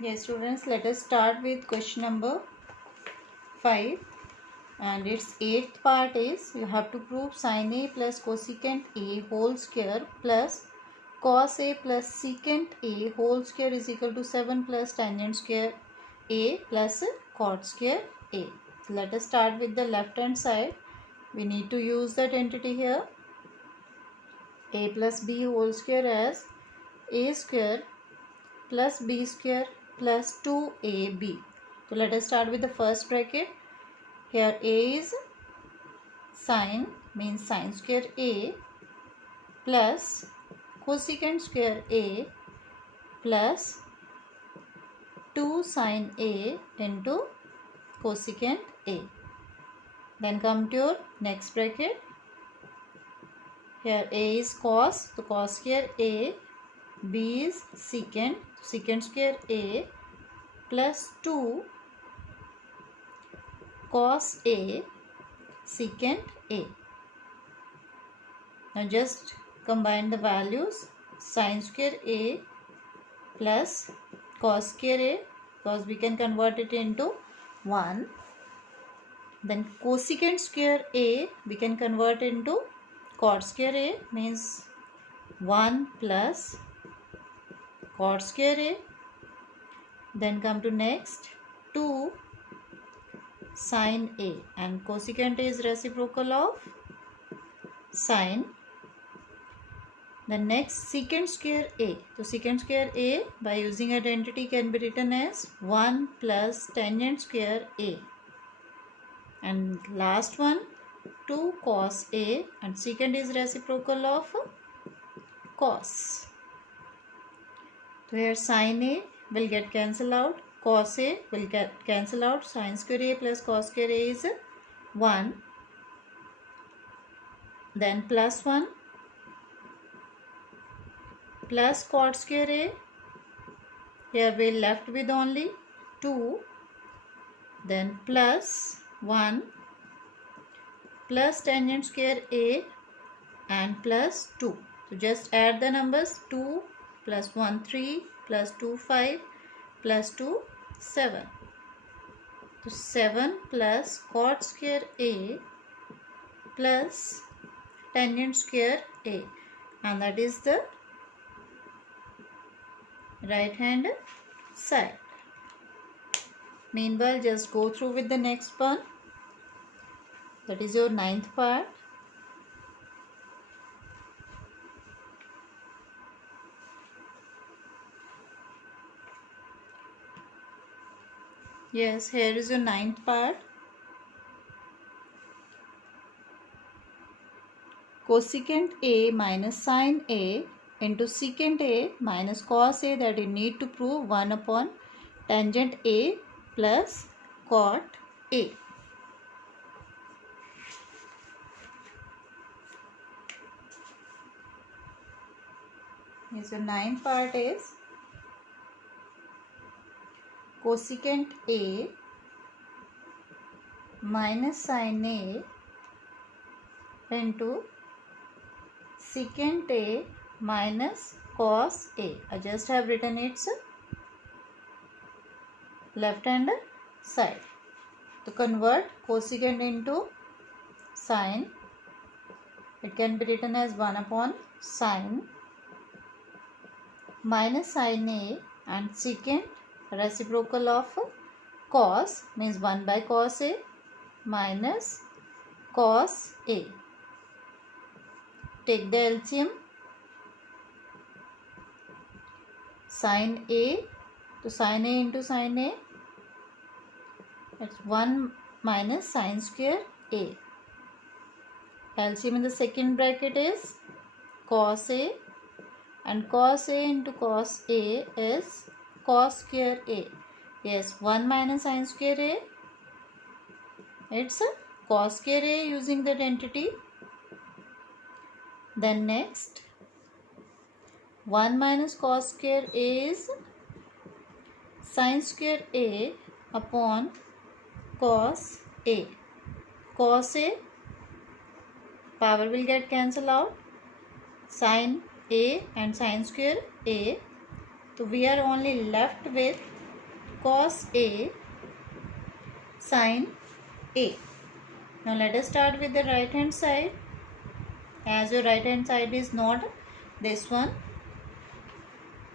Yes, students, let us start with question number 5, and its 8th part is you have to prove sin A plus cosecant A whole square plus cos A plus secant A whole square is equal to 7 plus tangent square A plus cot square A. So let us start with the left hand side. We need to use that entity here, A plus B whole square as A square plus B square plus 2AB. So let us start with the first bracket. Here A is sine, means sine square A plus cosecant square A plus 2 sine A into cosecant A. Then come to your next bracket. Here A is cos, so cos square A. B is secant, secant square A plus 2 cos A secant A. Now just combine the values. Sin square A plus cos square A, because we can convert it into 1. Then cosecant square A we can convert into cot square A, means 1 plus cot square A. Then come to next 2 sin A, and cosecant A is reciprocal of sin. The next secant square A. So secant square A by using identity can be written as 1 plus tangent square A. And last one 2 cos A, and secant is reciprocal of cos. So here sin A will get cancelled out, cos A will get cancelled out, sin square A plus cos square A is 1. Then plus 1 plus cot square A. Here we are left with only 2. Then plus 1 plus tangent square A and plus 2. So just add the numbers. 2 plus 1 3 plus 2 5 plus 2 7. So 7 plus cot square A plus tangent square A, and that is the right hand side. Meanwhile, just go through with the next one. That is your 9th part. Yes, here is your 9th part. Cosecant A minus sin A into secant A minus cos A, that you need to prove 1 upon tangent A plus cot A. Yes, the 9th part is cosecant A minus sin A into secant A minus cos A. I just have written its left hand side. To convert cosecant into sin, it can be written as 1 upon sin minus sin A, and secant reciprocal of cos, means 1 by cos A minus cos A. Take the LCM. Sin A, to sin A into sin A, that's 1 minus sin square A. LCM in the second bracket is cos A, and cos A into cos A is cos square A. Yes, 1 minus sin square A, it's a cos square A using that entity. Then next 1 minus cos square A is sin square A upon cos A. Cos A, power will get cancelled out, sin A and sin square A. So we are only left with cos A sin A. Now let us start with the right hand side. As your right hand side is not this one,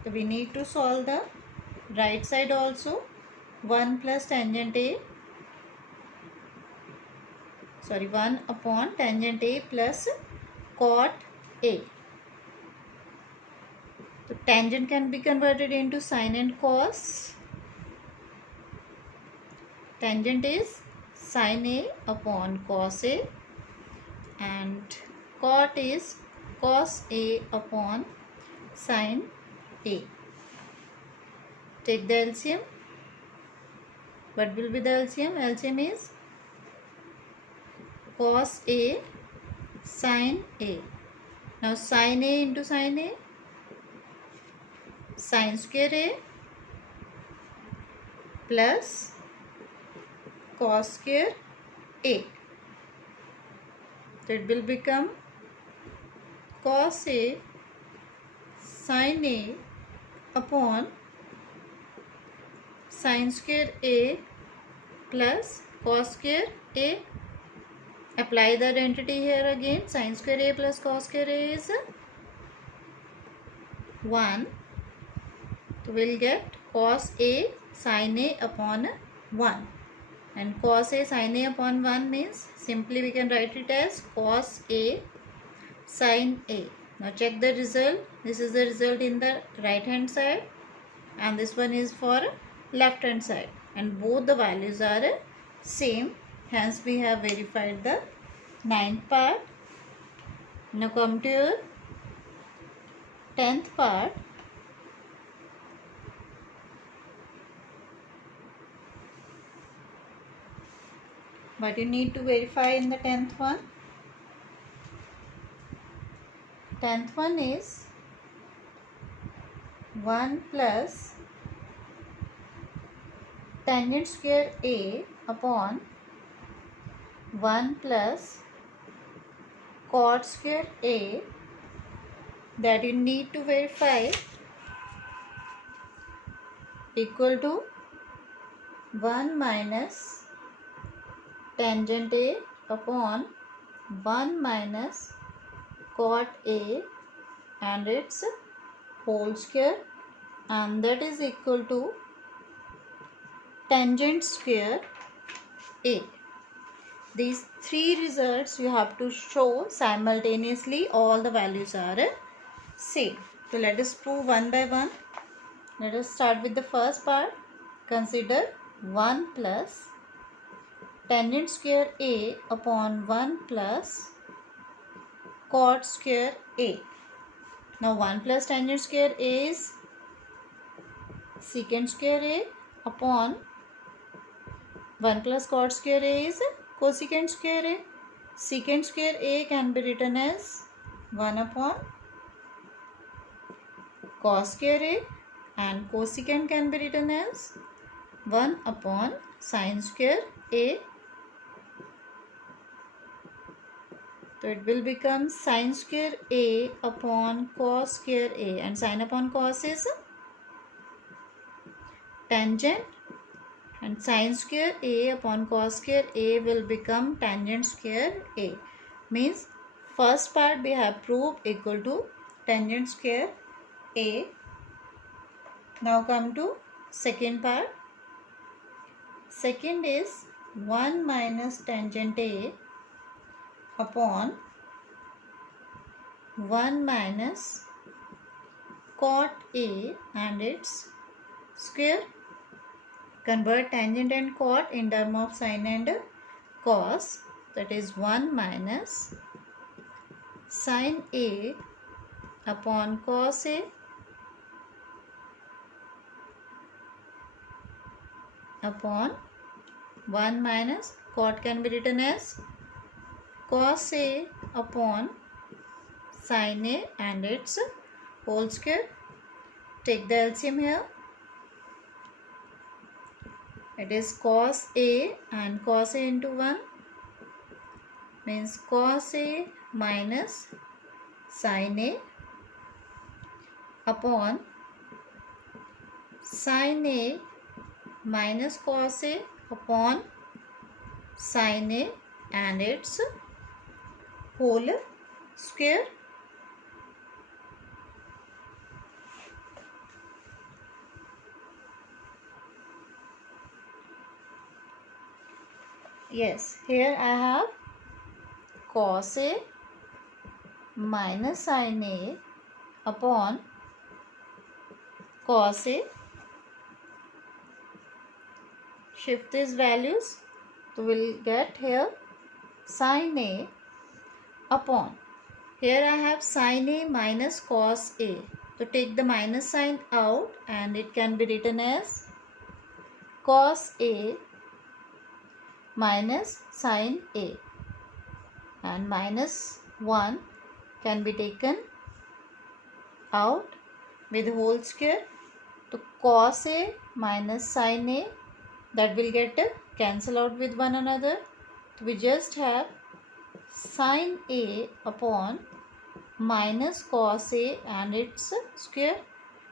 so we need to solve the right side also. 1 plus tangent A, 1 upon tangent A plus cot A. So tangent can be converted into sine and cos. Tangent is sine A upon cos A, and cot is cos A upon sine A. Take the LCM. What will be the LCM? LCM is cos A sin A. Now sin A into sin A, sin square A plus cos square A. So it will become cos A sin A upon sin square A plus cos square A. Apply the identity here again. Sin square A plus cos square A is 1. So we will get cos A sin A upon 1. And cos A sin A upon 1 means simply we can write it as cos A sin A. Now check the result. This is the result in the right hand side, and this one is for left hand side, and both the values are same. Hence we have verified the 9th part. Now come to your 10th part. What you need to verify in the 10th one? 10th one is 1 plus tangent square A upon 1 plus cot square A, that you need to verify, equal to 1 minus tangent A upon 1 minus cot A and its whole square, and that is equal to tangent square A. These three results you have to show simultaneously. All the values are same. So let us prove one by one. Let us start with the first part. Consider 1 plus tangent square A upon 1 plus cot square A. Now 1 plus tangent square A is secant square A upon 1 plus cot square A is cosecant square A. Secant square A can be written as 1 upon cos square A, and cosecant can be written as 1 upon sin square A. So it will become sin square A upon cos square A, and sin upon cos is tangent, and sin square A upon cos square A will become tangent square A. Means first part we have proved equal to tangent square A. Now come to second part. Second is 1 minus tangent A upon 1 minus cot A and its square. Convert tangent and cot in term of sine and cos. That is 1 minus sine A upon cos A upon 1 minus cot can be written as cos A upon sine A and its whole square. Take the LCM here. It is cos A and cos A into 1 means cos A minus sin A upon sin A minus cos A upon sin A and its whole square. Yes, here I have cos A minus sin A upon cos A. Shift these values, so we'll get here sin A upon, here I have sin A minus cos A. So take the minus sign out and it can be written as cos A minus sin A, and minus 1 can be taken out with whole square. So cos A minus sin A, that will get cancel out with one another. So we just have sin A upon minus cos A and its square.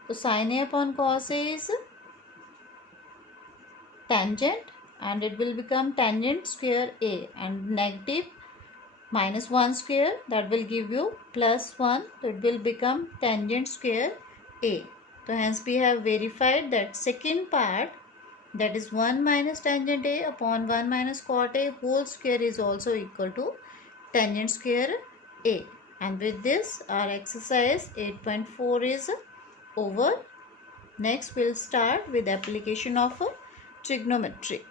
So sin A upon cos A is tangent and it will become tangent square A, and negative minus 1 square, that will give you plus 1, so it will become tangent square A. So hence we have verified that second part, that is 1 minus tangent A upon 1 minus cot A whole square is also equal to tangent square A. And with this our exercise 8.4 is over. Next we'll start with application of trigonometry.